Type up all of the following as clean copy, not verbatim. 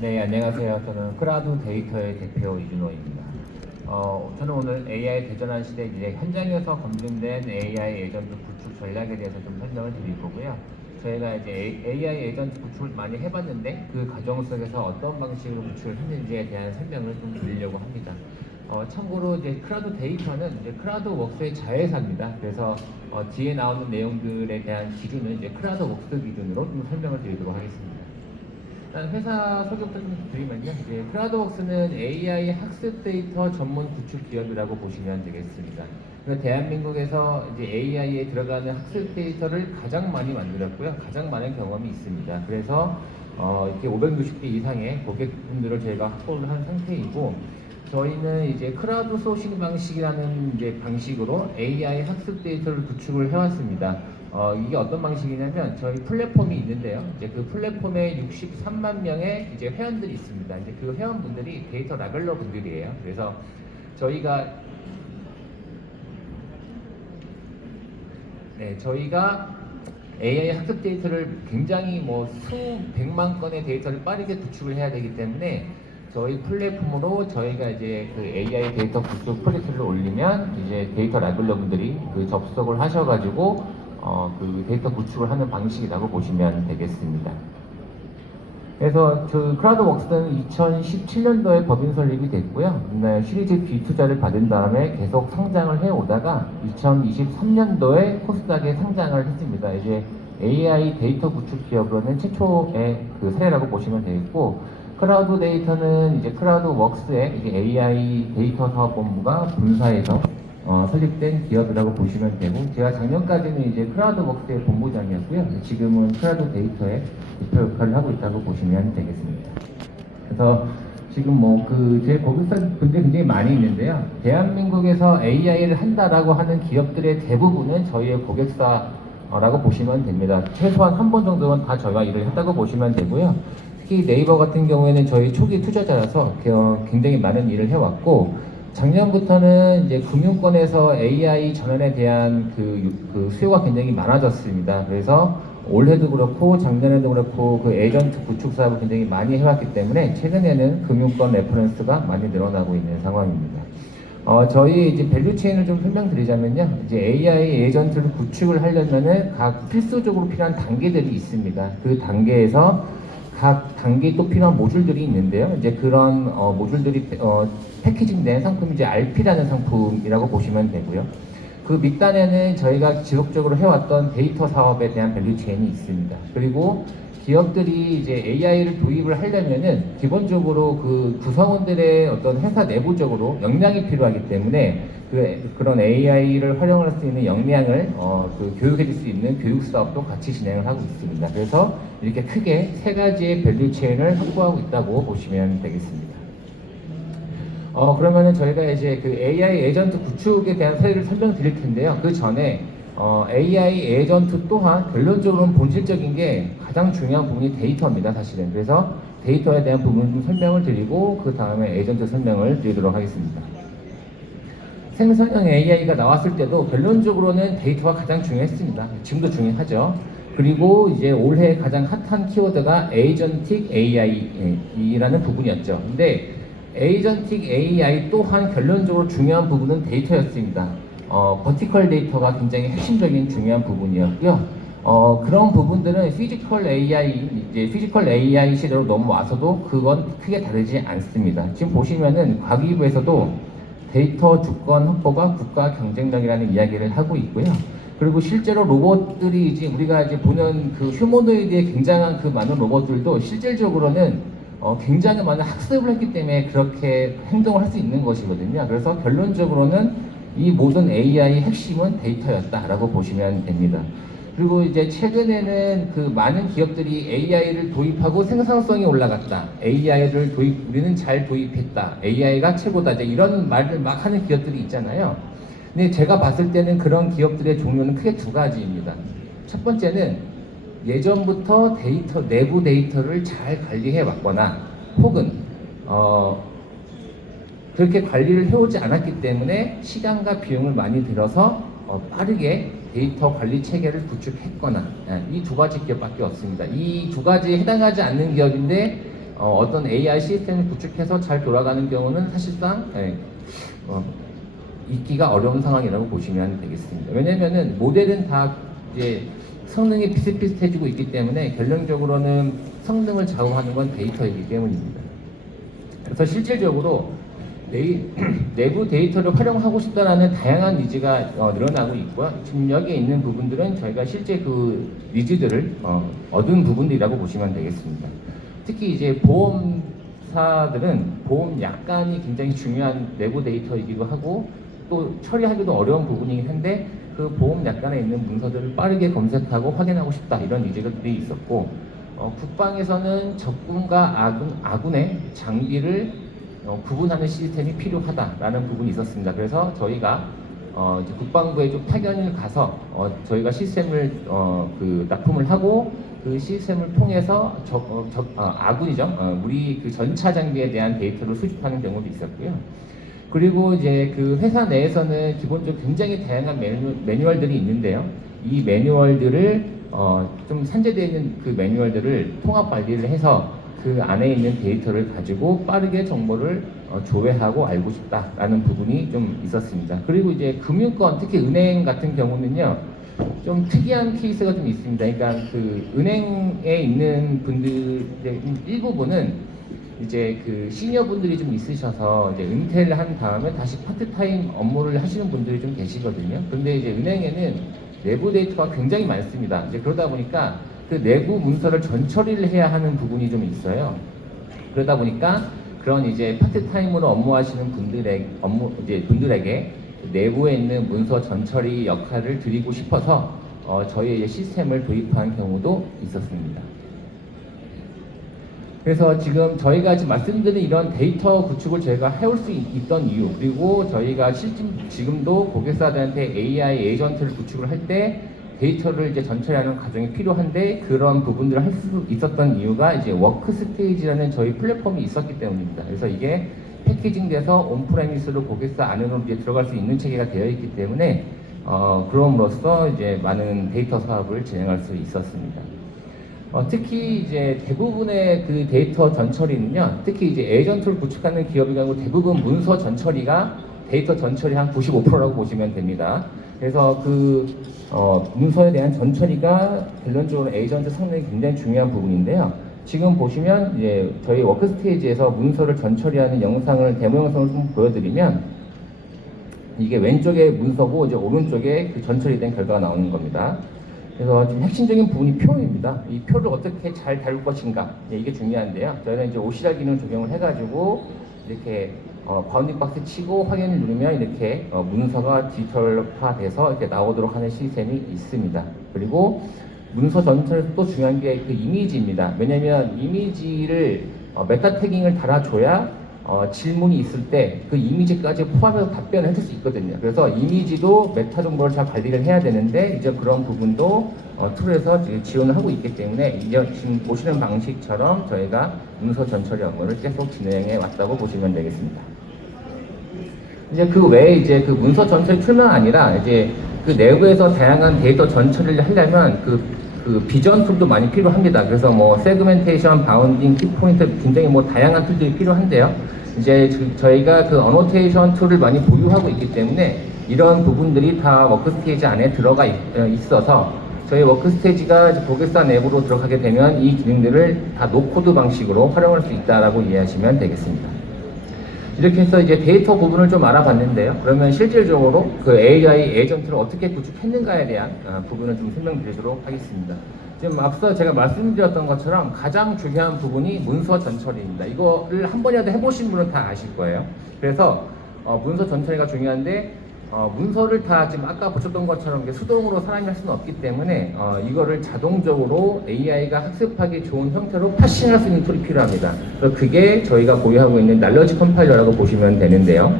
네, 안녕하세요. 저는 크라우드 데이터의 대표 이준호입니다. 저는 오늘 AI 대전환 시대 이제 현장에서 검증된 AI 에이전트 구축 전략에 대해서 좀 설명을 드릴 거고요. 저희가 이제 AI 에이전트 구축을 많이 해봤는데 그 과정 속에서 어떤 방식으로 구축을 했는지에 대한 설명을 좀 드리려고 합니다. 참고로 이제 크라우드 데이터는 이제 크라우드 웍스의 자회사입니다. 그래서 뒤에 나오는 내용들에 대한 기준은 이제 크라우드 웍스 기준으로 좀 설명을 드리도록 하겠습니다. 일단 회사 소개부터 좀 드리면요. 이제 크라우드웍스는 AI 학습 데이터 전문 구축 기업이라고 보시면 되겠습니다. 그러니까 대한민국에서 이제 AI에 들어가는 학습 데이터를 가장 많이 만들었고요. 가장 많은 경험이 있습니다. 그래서 이렇게 560개 이상의 고객분들을 저희가 확보를 한 상태이고, 저희는 이제 크라우드 소싱 방식이라는 이제 방식으로 AI 학습 데이터를 구축을 해왔습니다. 이게 어떤 방식이냐면 저희 플랫폼이 있는데요. 이제 그 플랫폼에 63만 명의 이제 회원들이 있습니다. 이제 그 회원분들이 데이터 라벨러 분들이에요. 그래서 저희가 AI 학습 데이터를 굉장히 뭐 수백만 건의 데이터를 빠르게 구축을 해야 되기 때문에 저희 플랫폼으로 저희가 이제 그 AI 데이터 구축 프로젝트를 올리면 이제 데이터 라벨러 분들이 그 접속을 하셔가지고 그 데이터 구축을 하는 방식이라고 보시면 되겠습니다. 그래서 그 크라우드웍스는 2017년도에 법인 설립이 됐고요. 시리즈 B 투자를 받은 다음에 계속 상장을 해오다가 2023년도에 코스닥에 상장을 했습니다. 이제 AI 데이터 구축 기업으로는 최초의 그 사례라고 보시면 되겠고, 크라우드 데이터는 이제 크라우드웍스의 이제 AI 데이터 사업본부가 분사해서 설립된 기업이라고 보시면 되고, 제가 작년까지는 이제 크라우드웍스의 본부장이었고요. 지금은 크라우드 데이터의 대표 역할을 하고 있다고 보시면 되겠습니다. 그래서 지금 뭐 제 고객사 분들이 굉장히 많이 있는데요. 대한민국에서 AI를 한다라고 하는 기업들의 대부분은 저희의 고객사라고 보시면 됩니다. 최소한 한 번 정도는 다 저희가 일을 했다고 보시면 되고요. 특히 네이버 같은 경우에는 저희 초기 투자자라서 굉장히 많은 일을 해왔고, 작년부터는 이제 금융권에서 AI 전환에 대한 그 수요가 굉장히 많아졌습니다. 그래서 올해도 그렇고 작년에도 그렇고 그 에이전트 구축 사업을 굉장히 많이 해왔기 때문에 최근에는 금융권 레퍼런스가 많이 늘어나고 있는 상황입니다. 저희 이제 밸류 체인을 좀 설명드리자면요. 이제 AI 에이전트를 구축을 하려면은 각 필수적으로 필요한 단계들이 있습니다. 그 단계에서 각 단계에 또 필요한 모듈들이 있는데요. 이제 그런 모듈들이 패키징된 상품이 이제 RP라는 상품이라고 보시면 되고요. 그 밑단에는 저희가 지속적으로 해왔던 데이터 사업에 대한 밸류 체인이 있습니다. 그리고 기업들이 이제 AI를 도입을 하려면은 기본적으로 그 구성원들의 어떤 회사 내부적으로 역량이 필요하기 때문에 그런 AI를 활용할 수 있는 역량을 교육해 줄 수 있는 교육 사업도 같이 진행을 하고 있습니다. 그래서 이렇게 크게 세 가지의 밸류 체인을 확보하고 있다고 보시면 되겠습니다. 그러면은 저희가 이제 그 AI 에이전트 구축에 대한 사례를 설명드릴 텐데요. 그 전에 AI 에이전트 또한 결론적으로는 본질적인 게 가장 중요한 부분이 데이터입니다, 사실은. 그래서 데이터에 대한 부분 좀 설명을 드리고 그 다음에 에이전트 설명을 드리도록 하겠습니다. 생성형 AI가 나왔을 때도 결론적으로는 데이터가 가장 중요했습니다. 지금도 중요하죠. 그리고 이제 올해 가장 핫한 키워드가 에이전틱 AI라는 부분이었죠. 근데 에이전틱 AI 또한 결론적으로 중요한 부분은 데이터였습니다. 버티컬 데이터가 굉장히 핵심적인 중요한 부분이었고요. 그런 부분들은 피지컬 AI 시대로 넘어와서도 그건 크게 다르지 않습니다. 지금 보시면은 과기부에서도 데이터 주권 확보가 국가 경쟁력이라는 이야기를 하고 있고요. 그리고 실제로 로봇들이 이제 우리가 이제 보는 그 휴머노이드의 굉장한 그 많은 로봇들도 실질적으로는 굉장히 많은 학습을 했기 때문에 그렇게 행동을 할 수 있는 것이거든요. 그래서 결론적으로는 이 모든 AI의 핵심은 데이터였다라고 보시면 됩니다. 그리고 이제 최근에는 그 많은 기업들이 AI를 도입하고 생산성이 올라갔다. 우리는 잘 도입했다. AI가 최고다. 이제 이런 말을 막 하는 기업들이 있잖아요. 근데 제가 봤을 때는 그런 기업들의 종류는 크게 두 가지입니다. 첫 번째는 예전부터 내부 데이터를 잘 관리해 왔거나 혹은 그렇게 관리를 해오지 않았기 때문에 시간과 비용을 많이 들어서 빠르게 데이터 관리 체계를 구축했거나 이 두 가지 기업밖에 없습니다. 이 두 가지에 해당하지 않는 기업인데 어떤 AI 시스템을 구축해서 잘 돌아가는 경우는 사실상 있기가 어려운 상황이라고 보시면 되겠습니다. 왜냐면은 모델은 다 이제 성능이 비슷비슷해지고 있기 때문에 결론적으로는 성능을 좌우하는 건 데이터이기 때문입니다. 그래서 실질적으로 내부 데이터를 활용하고 싶다라는 다양한 니즈가 늘어나고 있고요. 지금 여기에 있는 부분들은 저희가 실제 그 니즈들을 얻은 부분들이라고 보시면 되겠습니다. 특히 이제 보험사들은 보험 약관이 굉장히 중요한 내부 데이터이기도 하고 또 처리하기도 어려운 부분이긴 한데 그 보험 약관에 있는 문서들을 빠르게 검색하고 확인하고 싶다 이런 니즈들이 있었고 국방에서는 적군과 아군의 장비를 구분하는 시스템이 필요하다라는 부분이 있었습니다. 그래서 저희가 이제 국방부에 좀 파견을 가서 저희가 시스템을 납품을 하고 그 시스템을 통해서 아군이죠. 우리 그 전차 장비에 대한 데이터를 수집하는 경우도 있었고요. 그리고 이제 그 회사 내에서는 기본적으로 굉장히 다양한 매뉴얼들이 있는데요. 이 매뉴얼들을 좀 산재되어 있는 그 매뉴얼들을 통합 관리를 해서 그 안에 있는 데이터를 가지고 빠르게 정보를 조회하고 알고 싶다라는 부분이 좀 있었습니다. 그리고 이제 금융권, 특히 은행 같은 경우는요, 좀 특이한 케이스가 좀 있습니다. 그러니까 그 은행에 있는 분들의 일부분은 이제 그 시니어 분들이 좀 있으셔서 이제 은퇴를 한 다음에 다시 파트타임 업무를 하시는 분들이 좀 계시거든요. 그런데 이제 은행에는 내부 데이터가 굉장히 많습니다. 이제 그러다 보니까 그 내부 문서를 전처리를 해야 하는 부분이 좀 있어요. 그러다 보니까 그런 이제 파트타임으로 업무하시는 분들에게 내부에 있는 문서 전처리 역할을 드리고 싶어서 저희의 시스템을 도입한 경우도 있었습니다. 그래서 지금 저희가 지금 말씀드린 이런 데이터 구축을 저희가 해올 수 있던 이유, 그리고 저희가 지금도 고객사들한테 AI 에이전트를 구축을 할 때 데이터를 이제 전처리하는 과정이 필요한데 그런 부분들을 할 수 있었던 이유가 이제 워크스테이지라는 저희 플랫폼이 있었기 때문입니다. 그래서 이게 패키징돼서 온프레미스로 고객사 안으로 이제 들어갈 수 있는 체계가 되어 있기 때문에 그럼으로써 이제 많은 데이터 사업을 진행할 수 있었습니다. 특히 이제 대부분의 그 데이터 전처리는요, 특히 이제 에이전트를 구축하는 기업이 아니고 대부분 문서 전처리가 데이터 전처리 한 95%라고 보시면 됩니다. 그래서 그 문서에 대한 전처리가 결론적으로 에이전트 성능이 굉장히 중요한 부분인데요. 지금 보시면 이제 저희 워크스테이지에서 문서를 전처리하는 데모 영상을 좀 보여드리면 이게 왼쪽에 문서고 이제 오른쪽에 그 전처리된 결과가 나오는 겁니다. 그래서 좀 핵심적인 부분이 표입니다. 이 표를 어떻게 잘 다룰 것인가, 이게 중요한데요. 저희는 이제 OCR 기능 적용을 해가지고 이렇게 바운딩 박스 치고 확인을 누르면 이렇게 문서가 디지털화돼서 이렇게 나오도록 하는 시스템이 있습니다. 그리고 문서 전체에서 또 중요한 게 그 이미지입니다. 왜냐하면 이미지를 메타 태깅을 달아줘야 질문이 있을 때 그 이미지까지 포함해서 답변을 해줄 수 있거든요. 그래서 이미지도 메타 정보를 잘 관리를 해야 되는데 이제 그런 부분도 툴에서 지원을 하고 있기 때문에 이제 지금 보시는 방식처럼 저희가 문서 전처리 업무를 계속 진행해 왔다고 보시면 되겠습니다. 이제 그 외에 이제 그 문서 전처리 툴만 아니라 이제 그 내부에서 다양한 데이터 전처리를 하려면 그 비전 툴도 많이 필요합니다. 그래서 뭐 세그멘테이션, 바운딩, 키포인트 굉장히 뭐 다양한 툴들이 필요한데요. 이제 저희가 그 어노테이션 툴을 많이 보유하고 있기 때문에 이런 부분들이 다 워크스테이지 안에 들어가 있어서 저희 워크스테이지가 고객사 내부로 들어가게 되면 이 기능들을 다 노코드 방식으로 활용할 수 있다라고 이해하시면 되겠습니다. 이렇게 해서 이제 데이터 부분을 좀 알아봤는데요. 그러면 실질적으로 그 AI 에이전트를 어떻게 구축했는가에 대한 부분을 좀 설명드리도록 하겠습니다. 지금 앞서 제가 말씀드렸던 것처럼 가장 중요한 부분이 문서 전처리입니다. 이거를 한 번이라도 해보신 분은 다 아실 거예요. 그래서 문서 전처리가 중요한데 문서를 다 지금 아까 보셨던 것처럼 수동으로 사람이 할 수는 없기 때문에 이거를 자동적으로 AI가 학습하기 좋은 형태로 파싱할 수 있는 툴이 필요합니다. 그래서 그게 저희가 보유하고 있는 날러지 컴파일러라고 보시면 되는데요.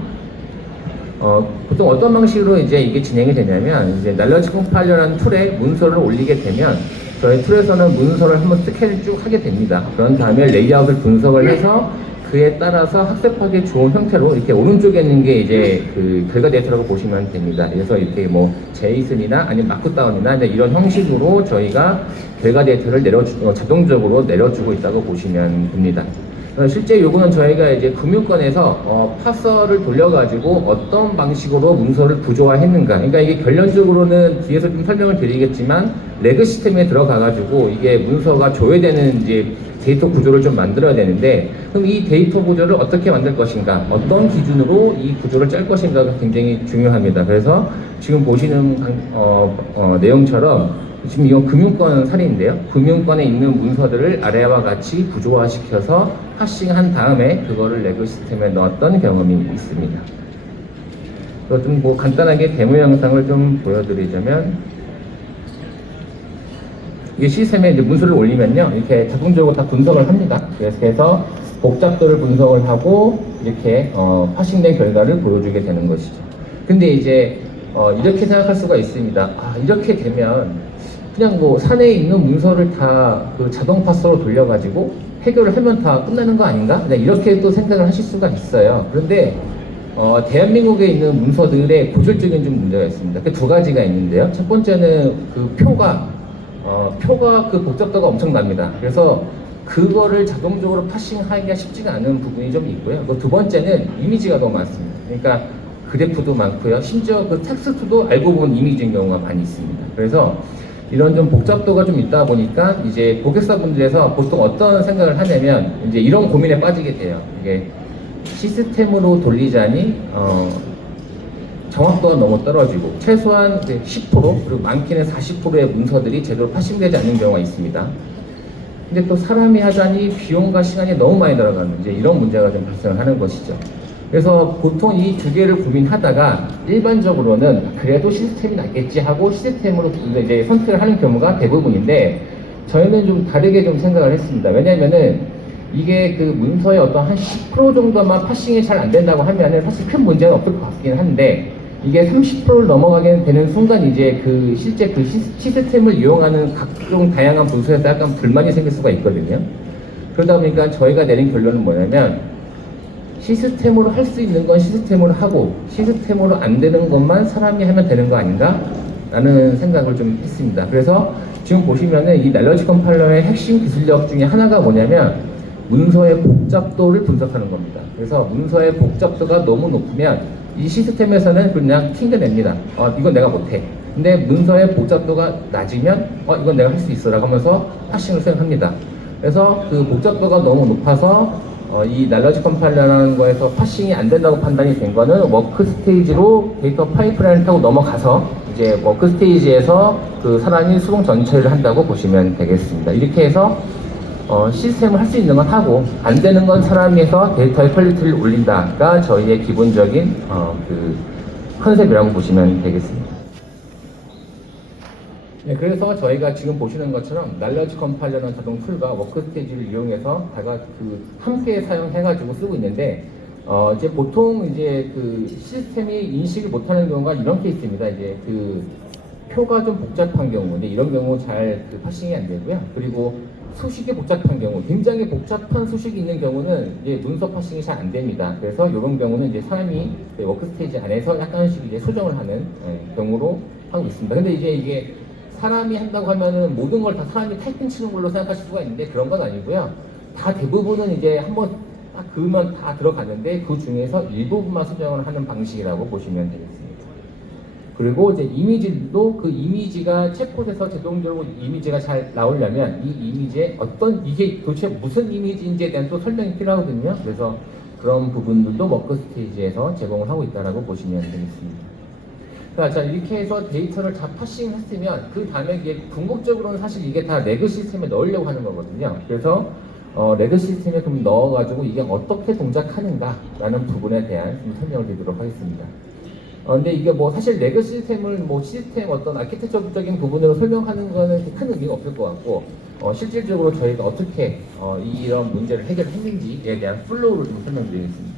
보통 어떤 방식으로 이제 이게 진행이 되냐면 이제 날러지 컴파일러라는 툴에 문서를 올리게 되면 저희 툴에서는 문서를 한번 스캔을 쭉 하게 됩니다. 그런 다음에 레이아웃을 분석을 해서 그에 따라서 학습하기 좋은 형태로 이렇게 오른쪽에 있는 게 이제 그 결과 데이터라고 보시면 됩니다. 그래서 이렇게 뭐 제이슨이나 아니면 마크다운이나 이런 형식으로 저희가 결과 데이터를 자동적으로 내려주고 있다고 보시면 됩니다. 실제 요거는 저희가 이제 금융권에서 파서를 돌려가지고 어떤 방식으로 문서를 구조화했는가. 그러니까 이게 결론적으로는 뒤에서 좀 설명을 드리겠지만 레그 시스템에 들어가가지고 이게 문서가 조회되는 이제 데이터 구조를 좀 만들어야 되는데, 그럼 이 데이터 구조를 어떻게 만들 것인가, 어떤 기준으로 이 구조를 짤 것인가가 굉장히 중요합니다. 그래서 지금 보시는 내용처럼 지금 이건 금융권 사례인데요. 금융권에 있는 문서들을 아래와 같이 구조화시켜서 하싱한 다음에 그거를 레그 시스템에 넣었던 경험이 있습니다. 또 좀 뭐 간단하게 데모 영상을 좀 보여드리자면, 이게 시스템에 이제 문서를 올리면요, 이렇게 자동적으로 다 분석을 합니다. 그래서 복잡도를 분석을 하고 이렇게 파싱된 결과를 보여주게 되는 것이죠. 근데 이제 이렇게 생각할 수가 있습니다. 아, 이렇게 되면 그냥 뭐 사내에 있는 문서를 다 그 자동 파서로 돌려가지고 해결을 하면 다 끝나는 거 아닌가? 이렇게 또 생각을 하실 수가 있어요. 그런데 대한민국에 있는 문서들의 고질적인 좀 문제가 있습니다. 그 두 가지가 있는데요. 첫 번째는 그 표가 그 복잡도가 엄청납니다. 그래서 그거를 자동적으로 파싱하기가 쉽지가 않은 부분이 좀 있고요. 두 번째는 이미지가 너무 많습니다. 그러니까 그래프도 많고요. 심지어 그 텍스트도 알고 보면 이미지인 경우가 많이 있습니다. 그래서 이런 좀 복잡도가 좀 있다 보니까 이제 고객사분들에서 보통 어떤 생각을 하냐면 이제 이런 고민에 빠지게 돼요. 이게 시스템으로 돌리자니 정확도가 너무 떨어지고 최소한 10% 그리고 많게는 40%의 문서들이 제대로 파싱되지 않는 경우가 있습니다. 근데 또 사람이 하자니 비용과 시간이 너무 많이 들어가는 이제 이런 문제가 좀 발생하는 것이죠. 그래서 보통 이 두 개를 고민하다가 일반적으로는 그래도 시스템이 낫겠지 하고 시스템으로 이제 선택을 하는 경우가 대부분인데, 저희는 좀 다르게 좀 생각을 했습니다. 왜냐면은 이게 그 문서의 어떤 한 10% 정도만 파싱이 잘 안 된다고 하면은 사실 큰 문제는 없을 것 같긴 한데, 이게 30%를 넘어가게 되는 순간 이제 그 실제 그 시스템을 이용하는 각종 다양한 부서에서 약간 불만이 생길 수가 있거든요. 그러다 보니까 저희가 내린 결론은 뭐냐면, 시스템으로 할 수 있는 건 시스템으로 하고 시스템으로 안 되는 것만 사람이 하면 되는 거 아닌가? 라는 생각을 좀 했습니다. 그래서 지금 보시면은 이 날러지 컴파일러의 핵심 기술력 중에 하나가 뭐냐면 문서의 복잡도를 분석하는 겁니다. 그래서 문서의 복잡도가 너무 높으면 이 시스템에서는 그냥 튕겨냅니다. 이건 내가 못해. 근데 문서의 복잡도가 낮으면 이건 내가 할 수 있어 라고 하면서 파싱을 수행합니다. 그래서 그 복잡도가 너무 높아서 이 날러지 컴파일러라는 거에서 파싱이 안 된다고 판단이 된 거는 워크 스테이지로 데이터 파이프라인을 타고 넘어가서 이제 워크 스테이지에서 그 사람이 수동 전처리를 한다고 보시면 되겠습니다. 이렇게 해서 시스템을 할 수 있는 건 하고 안 되는 건 사람이 해서 데이터의 퀄리티를 올린다가 저희의 기본적인 그 컨셉이라고 보시면 되겠습니다. 네, 그래서 저희가 지금 보시는 것처럼 날러지 컴파일러는 자동 툴과 워크 스테이지를 이용해서 함께 사용해가지고 쓰고 있는데, 이제 보통 이제 그 시스템이 인식을 못하는 경우가 이런 케이스입니다. 이제 그 표가 좀 복잡한 경우인데 이런 경우 잘 그 파싱이 안 되고요. 그리고 수식이 복잡한 경우, 굉장히 복잡한 수식이 있는 경우는 이제 문서 파싱이 잘 안 됩니다. 그래서 이런 경우는 이제 사람이 워크 스테이지 안에서 약간씩 이제 수정을 하는 경우로 하고 있습니다. 근데 이제 이게 사람이 한다고 하면은 모든 걸 다 사람이 타이핑 치는 걸로 생각하실 수가 있는데 그런 건 아니고요. 다 대부분은 이제 한번 딱 그으면 다 들어가는데 그 중에서 일부분만 수정을 하는 방식이라고 보시면 되겠습니다. 그리고 이제 이미지도 그 이미지가 챗봇에서 자동적으로 이미지가 잘 나오려면 이 이미지에 이게 도대체 무슨 이미지인지에 대한 또 설명이 필요하거든요. 그래서 그런 부분들도 워크 스테이지에서 제공을 하고 있다라고 보시면 되겠습니다. 자, 이렇게 해서 데이터를 다 파싱했으면 그 다음에 이게 궁극적으로는 사실 이게 다 레그 시스템에 넣으려고 하는 거거든요. 그래서 레그 시스템에 그럼 넣어가지고 이게 어떻게 동작하는가라는 부분에 대한 좀 설명을 드리도록 하겠습니다. 근데 이게 뭐 사실 레그 시스템을 뭐 시스템 어떤 아키텍처적인 부분으로 설명하는 거는 큰 의미가 없을 것 같고, 실질적으로 저희가 어떻게 이런 문제를 해결했는지에 대한 플로우를 좀 설명드리겠습니다.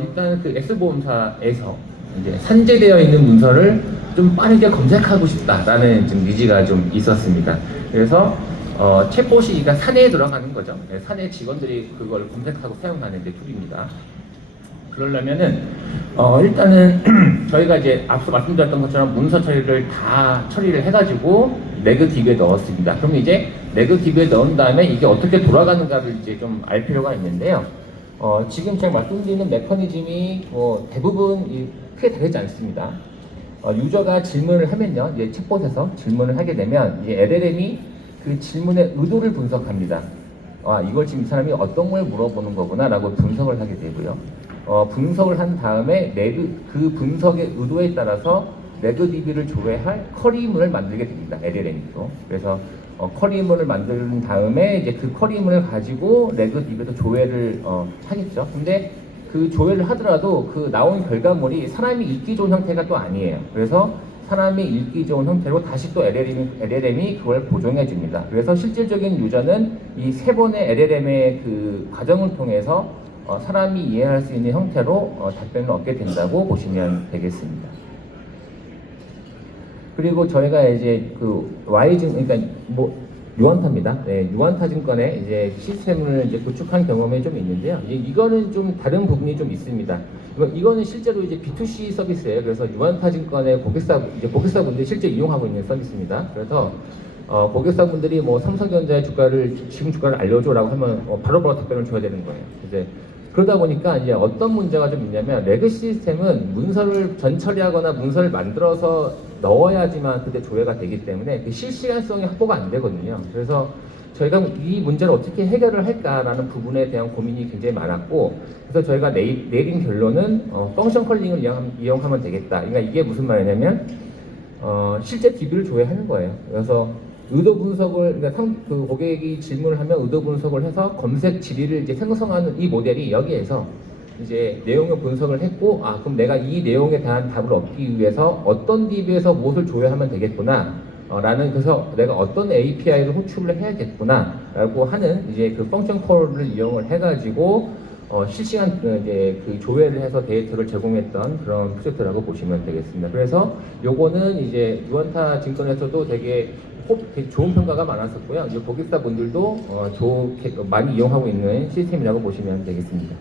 일단 그 X보험사에서 이제 산재되어 있는 문서를 좀 빠르게 검색하고 싶다라는 좀 니즈가 좀 있었습니다. 그래서 챗봇이 그러니까 사내에 들어가는 거죠. 네, 사내 직원들이 그걸 검색하고 사용하는 이제 툴입니다. 그러려면은 일단은 저희가 이제 앞서 말씀드렸던 것처럼 문서 처리를 다 처리를 해가지고 레그 DB에 넣었습니다. 그럼 이제 레그 DB에 넣은 다음에 이게 어떻게 돌아가는가를 이제 좀 알 필요가 있는데요. 지금 제가 말씀드리는 메커니즘이 대부분 크게 다르지 않습니다. 유저가 질문을 하면요, 이제 챗봇에서 질문을 하게 되면 이제 LLM이 그 질문의 의도를 분석합니다. 이걸 지금 이 사람이 어떤 걸 물어보는 거구나라고 분석을 하게 되고요. 분석을 한 다음에 그 분석의 의도에 따라서 레그DB를 조회할 쿼리문을 만들게 됩니다. LLM도. 그래서 쿼리문을 만든 다음에 이제 그 쿼리문을 가지고 레그DB도 조회를 하겠죠. 근데 그 조회를 하더라도 그 나온 결과물이 사람이 읽기 좋은 형태가 또 아니에요. 그래서 사람이 읽기 좋은 형태로 다시 또 LLM이 그걸 보정해 줍니다. 그래서 실질적인 유저는 이 세 번의 LLM의 그 과정을 통해서 사람이 이해할 수 있는 형태로 답변을 얻게 된다고 보시면 되겠습니다. 그리고 저희가 이제 그 그러니까 유안타입니다. 네, 유안타 증권의 이제 시스템을 이제 구축한 경험이 좀 있는데요. 이거는 좀 다른 부분이 좀 있습니다. 이거는 실제로 이제 B2C 서비스예요. 그래서 유안타 증권의 고객사분들이 실제 이용하고 있는 서비스입니다. 그래서 고객사분들이 뭐 삼성전자의 지금 주가를 알려줘라고 하면 바로바로 답변을 줘야 되는 거예요. 이제 그러다 보니까 이제 어떤 문제가 좀 있냐면 레거시 시스템은 문서를 전처리하거나 문서를 만들어서 넣어야지만 그때 조회가 되기 때문에 그 실시간성이 확보가 안 되거든요. 그래서 저희가 이 문제를 어떻게 해결을 할까라는 부분에 대한 고민이 굉장히 많았고, 그래서 저희가 내린 결론은 펑션 컬링을 이용하면 되겠다. 그러니까 이게 무슨 말이냐면 실제 DB를 조회하는 거예요. 그래서 의도 분석을, 그러니까 그 고객이 질문을 하면 의도 분석을 해서 검색 질의를 이제 생성하는 이 모델이 여기에서 이제 내용을 분석을 했고, 그럼 내가 이 내용에 대한 답을 얻기 위해서 어떤 DB에서 무엇을 조회하면 되겠구나, 그래서 내가 어떤 API를 호출을 해야겠구나, 라고 하는 이제 그 펑션 콜을 이용을 해가지고, 실시간 이제 그 조회를 해서 데이터를 제공했던 그런 프로젝트라고 보시면 되겠습니다. 그래서 요거는 이제 유안타 증권에서도 되게 좋은 평가가 많았었고요. 이제 고객사분들도 많이 이용하고 있는 시스템이라고 보시면 되겠습니다.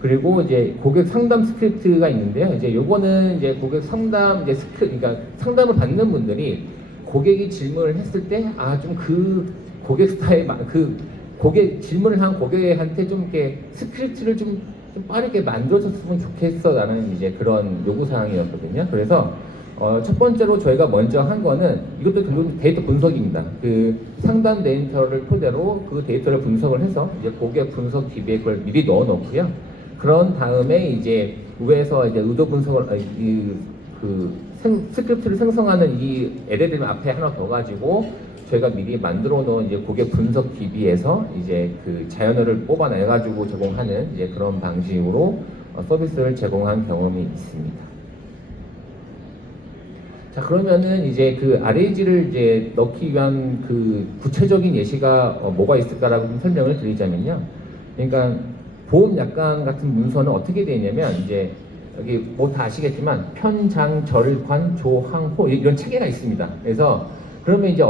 그리고 이제 고객 상담 스크립트가 있는데요. 이제 요거는 이제 고객 상담 그러니까 상담을 받는 분들이 고객이 질문을 했을 때 좀 그 고객 스타일 질문을 한 고객한테 좀 이렇게 스크립트를 좀 빠르게 만들어줬으면 좋겠어라는 이제 그런 요구 사항이었거든요. 그래서 첫 번째로 저희가 먼저 한 거는 이것도 결국은 데이터 분석입니다. 그 상담 데이터를 토대로 그 데이터를 분석을 해서 이제 고객 분석 DB에 그걸 미리 넣어 놓고요. 그런 다음에 이제 위에서 이제 의도 분석을 스크립트를 생성하는 이 LLM 앞에 하나 더 가지고 저희가 미리 만들어 놓은 이제 고객 분석 DB에서 이제 그 자연어를 뽑아내 가지고 제공하는 이제 그런 방식으로 서비스를 제공한 경험이 있습니다. 자, 그러면은 이제 그 RAG를 이제 넣기 위한 그 구체적인 예시가 뭐가 있을까라고 좀 설명을 드리자면요. 그러니까 보험 약관 같은 문서는 어떻게 되어 있냐면 이제 여기 뭐 다 아시겠지만 편장, 절관, 조항호 이런 체계가 있습니다. 그래서 그러면 이제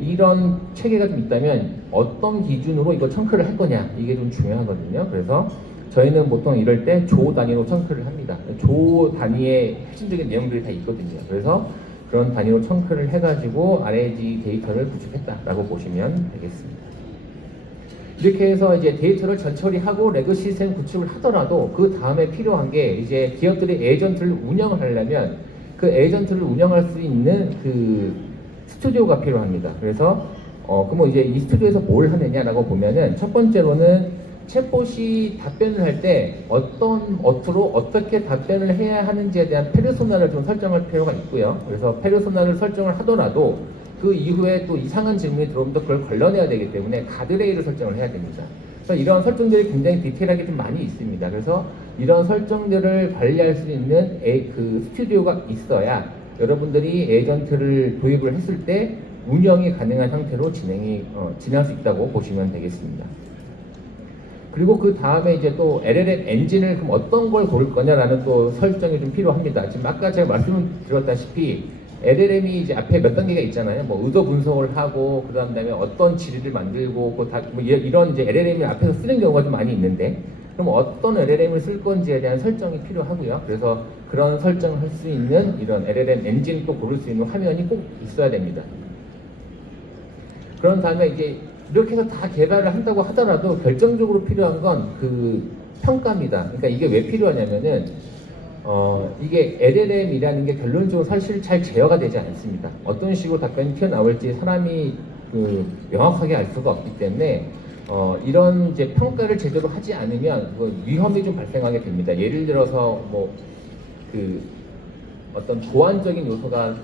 이런 체계가 좀 있다면 어떤 기준으로 이걸 청크를 할 거냐, 이게 좀 중요하거든요. 그래서 저희는 보통 이럴 때 조 단위로 청크를 합니다. 조 단위의 핵심적인 내용들이 다 있거든요. 그래서 그런 단위로 청크를 해가지고 RAG 데이터를 구축했다라고 보시면 되겠습니다. 이렇게 해서 이제 데이터를 전처리하고 레그 시스템 구축을 하더라도 그 다음에 필요한 게 이제 기업들이 에이전트를 운영을 하려면 그 에이전트를 운영할 수 있는 그 스튜디오가 필요합니다. 그래서 그럼 이제 이 스튜디오에서 뭘 하느냐라고 보면은 첫 번째로는 챗봇이 답변을 할 때 어떤 어투로 어떻게 답변을 해야 하는지에 대한 페르소나를 좀 설정할 필요가 있고요. 그래서 페르소나를 설정을 하더라도 그 이후에 또 이상한 질문이 들어오면 또 그걸 걸러내야 되기 때문에 가드레일을 설정을 해야 됩니다. 그래서 이런 설정들이 굉장히 디테일하게 좀 많이 있습니다. 그래서 이런 설정들을 관리할 수 있는 그 스튜디오가 있어야 여러분들이 에이전트를 도입을 했을 때 운영이 가능한 상태로 진행할 수 있다고 보시면 되겠습니다. 그리고 그 다음에 이제 또 LLM 엔진을 그럼 어떤 걸 고를 거냐라는 또 설정이 좀 필요합니다. 지금 아까 제가 말씀을 드렸다시피 LLM이 이제 앞에 몇 단계가 있잖아요. 뭐 의도 분석을 하고 그 다음에 어떤 지리를 만들고 뭐 이런 이제 LLM을 앞에서 쓰는 경우가 좀 많이 있는데, 그럼 어떤 LLM을 쓸 건지에 대한 설정이 필요하고요. 그래서 그런 설정을 할 수 있는 이런 LLM 엔진을 또 고를 수 있는 화면이 꼭 있어야 됩니다. 그런 다음에 이제 이렇게 해서 다 개발을 한다고 하더라도 결정적으로 필요한 건 그 평가입니다. 그러니까 이게 왜 필요하냐면은 이게 LLM이라는 게 결론적으로 사실 잘 제어가 되지 않습니다. 어떤 식으로 답변이 튀어나올지 사람이 명확하게 알 수가 없기 때문에 이런 이제 평가를 제대로 하지 않으면 위험이 좀 발생하게 됩니다. 예를 들어서 어떤 보안적인 요소가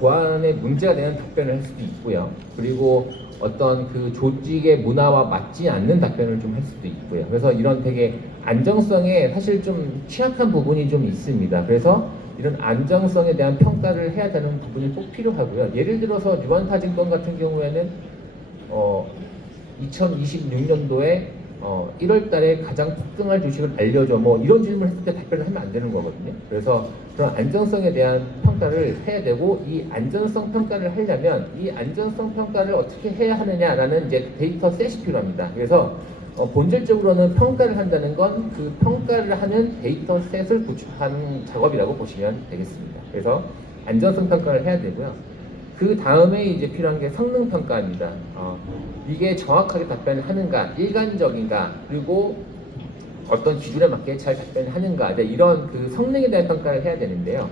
보안에 문제가 되는 답변을 할 수도 있고요. 그리고 어떤 조직의 문화와 맞지 않는 답변을 좀 할 수도 있고요. 그래서 이런 되게 안정성에 사실 좀 취약한 부분이 좀 있습니다. 그래서 이런 안정성에 대한 평가를 해야 되는 부분이 꼭 필요하고요. 예를 들어서 유한타진권 같은 경우에는 2026년도에 1월 달에 가장 폭등할 주식을 알려줘. 뭐 이런 질문을 했을 때 답변을 하면 안 되는 거거든요. 그래서 그런 안전성에 대한 평가를 해야 되고, 이 안전성 평가를 하려면 이 안전성 평가를 어떻게 해야 하느냐라는 이제 데이터 셋이 필요합니다. 그래서 본질적으로는 평가를 한다는 건 그 평가를 하는 데이터 셋을 구축하는 작업이라고 보시면 되겠습니다. 그래서 안전성 평가를 해야 되고요. 그 다음에 이제 필요한 게 성능 평가입니다. 이게 정확하게 답변을 하는가, 일관적인가, 그리고 어떤 기준에 맞게 잘 답변을 하는가, 이런 성능에 대한 평가를 해야 되는데요.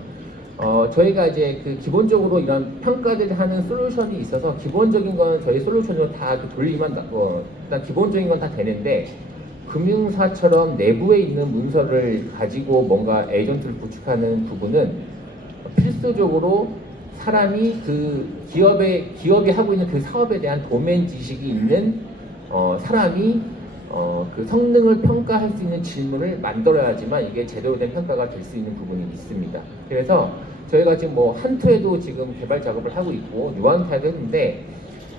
저희가 이제 기본적으로 이런 평가들을 하는 솔루션이 있어서 기본적인 건 저희 솔루션으로 다 돌리면 일단 기본적인 건 다 되는데, 금융사처럼 내부에 있는 문서를 가지고 뭔가 에이전트를 구축하는 부분은 필수적으로 사람이 기업이 하고 있는 그 사업에 대한 도메인 지식이 있는 사람이 성능을 평가할 수 있는 질문을 만들어야지만 이게 제대로 된 평가가 될 수 있는 부분이 있습니다. 그래서 저희가 지금 한투에도 지금 개발 작업을 하고 있고 유한타에도 했는데,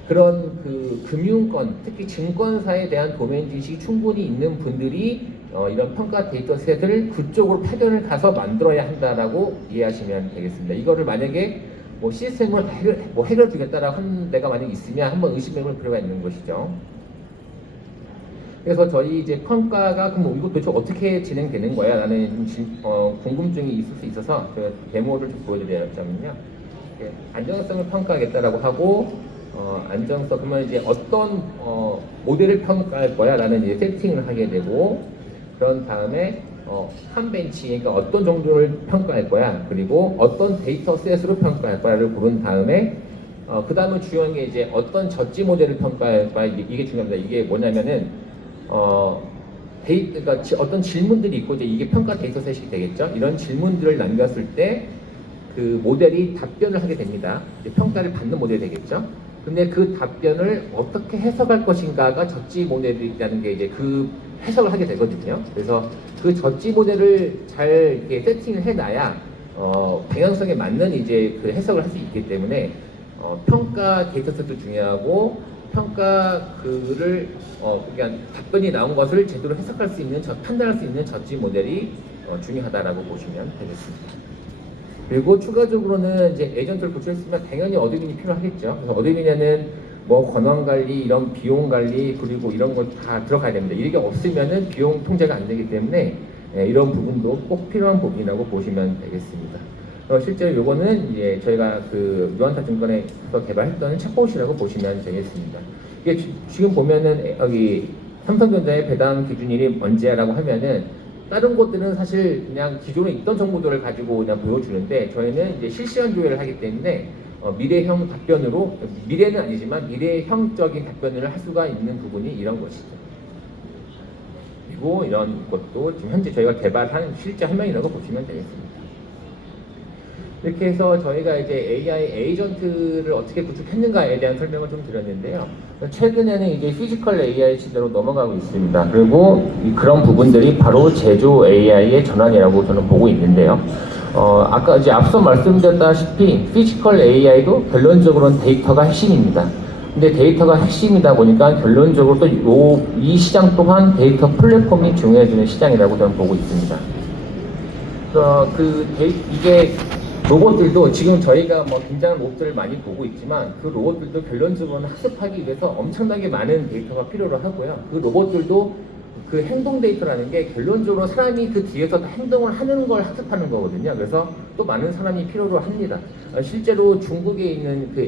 그런 금융권, 특히 증권사에 대한 도메인 지식이 충분히 있는 분들이 이런 평가 데이터 셋을 그쪽으로 파견을 가서 만들어야 한다라고 이해하시면 되겠습니다. 이거를 만약에 시스템을 해결해 주겠다라고 하는 데가 만약에 있으면 한번 의심해 볼 필요가 있는 것이죠. 그래서 저희 이제 평가가 그럼 이거 도대체 어떻게 진행되는 거야? 라는 궁금증이 있을 수 있어서 제가 데모를 좀 보여드리자면요. 안정성을 평가하겠다라고 하고, 안정성, 그러면 이제 어떤 모델을 평가할 거야? 라는 이제 세팅을 하게 되고, 그런 다음에 한 벤치, 그러니까 어떤 정도를 평가할 거야, 그리고 어떤 데이터 셋으로 평가할 거야를 고른 다음에 그 다음에 중요한 게 이제 어떤 저지 모델을 평가할 거야. 이게 중요합니다. 이게 뭐냐면은 그러니까 어떤 질문들이 있고 이제 이게 평가 데이터 셋이 되겠죠. 이런 질문들을 남겼을 때 그 모델이 답변을 하게 됩니다. 이제 평가를 받는 모델이 되겠죠. 근데 그 답변을 어떻게 해석할 것인가가 저지 모델이라는 게 이제 해석을 하게 되거든요. 그래서 그 저지 모델을 잘 이렇게 세팅을 해놔야 방향성에 맞는 이제 해석을 할 수 있기 때문에 평가 데이터셋도 중요하고, 평가 그러니까 답변이 나온 것을 제대로 해석할 수 있는, 판단할 수 있는 저지 모델이 중요하다라고 보시면 되겠습니다. 그리고 추가적으로는 이제 에이전트를 구축했으면 당연히 어드민이 필요하겠죠. 그래서 어드민에는 권한 관리, 이런 비용 관리, 그리고 이런 거 다 들어가야 됩니다. 이게 없으면은 비용 통제가 안 되기 때문에 이런 부분도 꼭 필요한 부분이라고 보시면 되겠습니다. 실제로 요거는 이제 저희가 유한타증권에서 개발했던 챗봇이라고 보시면 되겠습니다. 이게 지금 보면은 여기 삼성전자의 배당 기준일이 언제라고 하면은, 다른 곳들은 사실 그냥 기존에 있던 정보들을 가지고 그냥 보여주는데, 저희는 이제 실시간 조회를 하기 때문에 미래형 답변으로, 미래는 아니지만 미래형적인 답변을 할 수가 있는 부분이 이런 것이죠. 그리고 이런 것도 지금 현재 저희가 개발한 실제 화면이라고 보시면 되겠습니다. 이렇게 해서 저희가 이제 AI 에이전트를 어떻게 구축했는가에 대한 설명을 좀 드렸는데요. 최근에는 이제 피지컬 AI 시대로 넘어가고 있습니다. 그리고 그런 부분들이 바로 제조 AI의 전환이라고 저는 보고 있는데요. 아까 이제 앞서 말씀드렸다시피 피지컬 AI도 결론적으로는 데이터가 핵심입니다. 근데 데이터가 핵심이다 보니까 결론적으로 또 이 시장 또한 데이터 플랫폼이 중요해지는 시장이라고 저는 보고 있습니다. 이게 로봇들도 지금 저희가 뭐 굉장한 로봇들을 많이 보고 있지만 그 로봇들도 결론적으로는 학습하기 위해서 엄청나게 많은 데이터가 필요로 하고요. 그 로봇들도 그 행동 데이터라는 게 결론적으로 사람이 그 뒤에서 행동을 하는 걸 학습하는 거거든요. 그래서 또 많은 사람이 필요로 합니다. 실제로 중국에 있는 그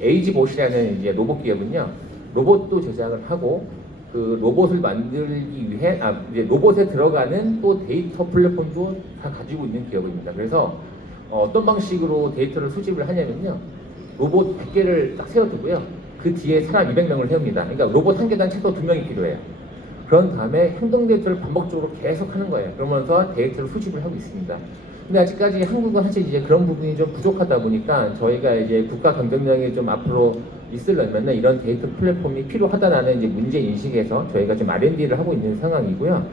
에이지봇이라는 이제 로봇 기업은요, 로봇도 제작을 하고 그 로봇을 만들기 위해 이제 로봇에 들어가는 또 데이터 플랫폼도 다 가지고 있는 기업입니다. 그래서 어떤 방식으로 데이터를 수집을 하냐면요, 로봇 100개를 딱 세워두고요, 그 뒤에 사람 200명을 세웁니다. 그러니까 로봇 한 개당 최소 2명이 필요해요. 그런 다음에 행동 데이터를 반복적으로 계속 하는 거예요. 그러면서 데이터를 수집을 하고 있습니다. 근데 아직까지 한국은 사실 이제 그런 부분이 좀 부족하다 보니까 저희가 이제 국가 경쟁력이 좀 앞으로 있으려면 이런 데이터 플랫폼이 필요하다라는 이제 문제 인식에서 저희가 좀 R&D를 하고 있는 상황이고요.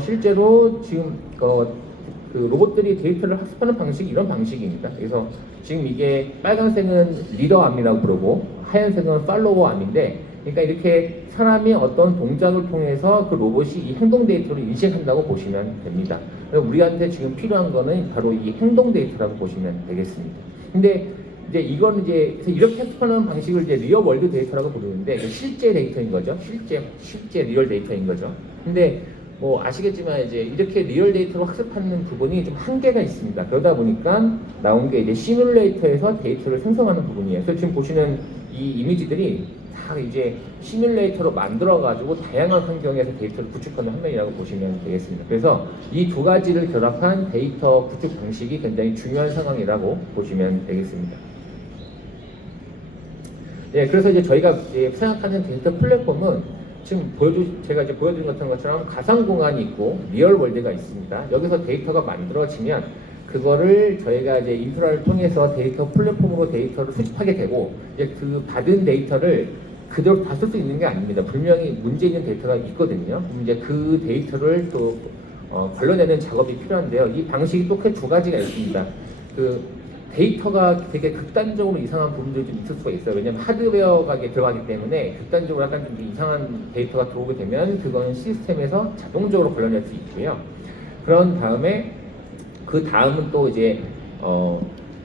실제로 지금 그 로봇들이 데이터를 학습하는 방식이 이런 방식입니다. 그래서 지금 이게 빨간색은 리더암이라고 부르고 하얀색은 팔로워암인데, 그러니까 이렇게 사람이 어떤 동작을 통해서 그 로봇이 이 행동 데이터를 인식한다고 보시면 됩니다. 우리한테 지금 필요한 거는 바로 이 행동 데이터라고 보시면 되겠습니다. 근데 이제 이건 이제 이렇게 학습하는 방식을 이제 리얼 월드 데이터라고 부르는데 실제 데이터인 거죠. 실제 리얼 데이터인 거죠. 근데 뭐 아시겠지만 이제 이렇게 리얼 데이터로 학습하는 부분이 좀 한계가 있습니다. 그러다 보니까 나온 게 이제 시뮬레이터에서 데이터를 생성하는 부분이에요. 그래서 지금 보시는 이 이미지들이 다 이제 시뮬레이터로 만들어가지고 다양한 환경에서 데이터를 구축하는 환경이라고 보시면 되겠습니다. 그래서 이 두 가지를 결합한 데이터 구축 방식이 굉장히 중요한 상황이라고 보시면 되겠습니다. 네, 그래서 이제 저희가 이제 생각하는 데이터 플랫폼은 지금 제가 이제 보여드린 것처럼 가상 공간이 있고 리얼 월드가 있습니다. 여기서 데이터가 만들어지면 그거를 저희가 이제 인프라를 통해서 데이터 플랫폼으로 데이터를 수집하게 되고, 이제 그 받은 데이터를 그대로 다 쓸 수 있는 게 아닙니다. 분명히 문제 있는 데이터가 있거든요. 그럼 이제 그 데이터를 또 걸러내는 작업이 필요한데요. 이 방식이 또 크게 두 가지가 있습니다. 그 데이터가 되게 극단적으로 이상한 부분들이 좀 있을 수가 있어요. 왜냐하면 하드웨어가 들어가기 때문에 극단적으로 약간 좀 이상한 데이터가 들어오게 되면 그건 시스템에서 자동적으로 걸러낼 수 있고요. 그런 다음에 그 다음은 또 이제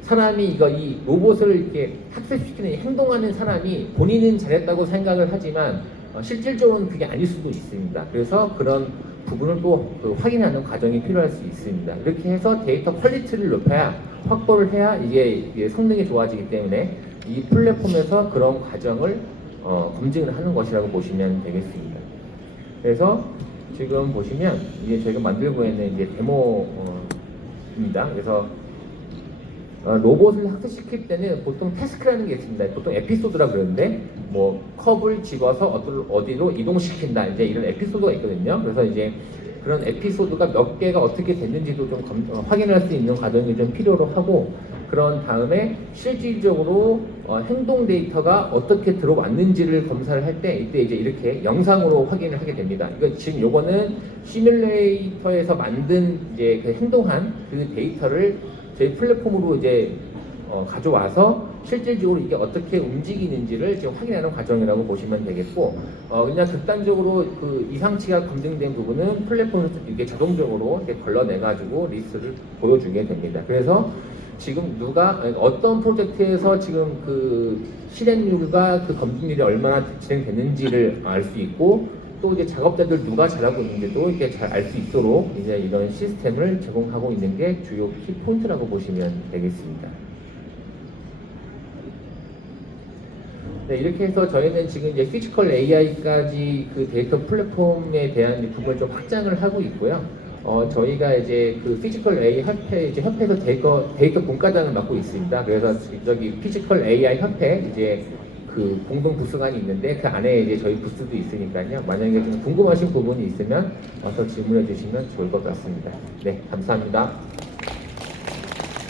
사람이 이 로봇을 이렇게 학습시키는 행동하는 사람이 본인은 잘했다고 생각을 하지만 실질적으로는 그게 아닐 수도 있습니다. 그래서 그런 부분을 또 확인하는 과정이 필요할 수 있습니다. 이렇게 해서 데이터 퀄리티를 높여야, 확보를 해야 이게 성능이 좋아지기 때문에 이 플랫폼에서 그런 과정을 검증을 하는 것이라고 보시면 되겠습니다. 그래서 지금 보시면 이게 저희가 만들고 있는 이제 데모입니다. 그래서 로봇을 학습시킬 때는 보통 태스크라는 게 있습니다. 보통 에피소드라 그러는데 뭐 컵을 집어서 어디로 이동시킨다, 이제 이런 에피소드가 있거든요. 그래서 이제 그런 에피소드가 몇 개가 어떻게 됐는지도 좀 확인할 수 있는 과정이 좀 필요로 하고, 그런 다음에 실질적으로 행동 데이터가 어떻게 들어왔는지를 검사를 할 때 이때 이제 이렇게 영상으로 확인을 하게 됩니다. 이거 지금 요거는 시뮬레이터에서 만든 이제 그 행동한 그 데이터를 저희 플랫폼으로 이제 가져와서 실질적으로 이게 어떻게 움직이는지를 지금 확인하는 과정이라고 보시면 되겠고, 그냥 극단적으로 그 이상치가 검증된 부분은 플랫폼에서 이게 자동적으로 이렇게 걸러내가지고 리스트를 보여주게 됩니다. 그래서 지금 어떤 프로젝트에서 지금 그 실행률과 그 검증률이 얼마나 진행됐는지를 알 수 있고, 또 이제 작업자들 누가 잘하고 있는지도 이렇게 잘 알 수 있도록 이제 이런 시스템을 제공하고 있는 게 주요 키 포인트라고 보시면 되겠습니다. 네, 이렇게 해서 저희는 지금 이제 피지컬 AI까지 그 데이터 플랫폼에 대한 부분을 좀 확장을 하고 있고요. 저희가 이제 그 피지컬 AI 협회에서 데이터 분과장을 맡고 있습니다. 그래서 저기 피지컬 AI 협회 이제 그 공동 부스관이 있는데 그 안에 이제 저희 부스도 있으니까요. 만약에 좀 궁금하신 부분이 있으면 와서 질문해 주시면 좋을 것 같습니다. 네, 감사합니다.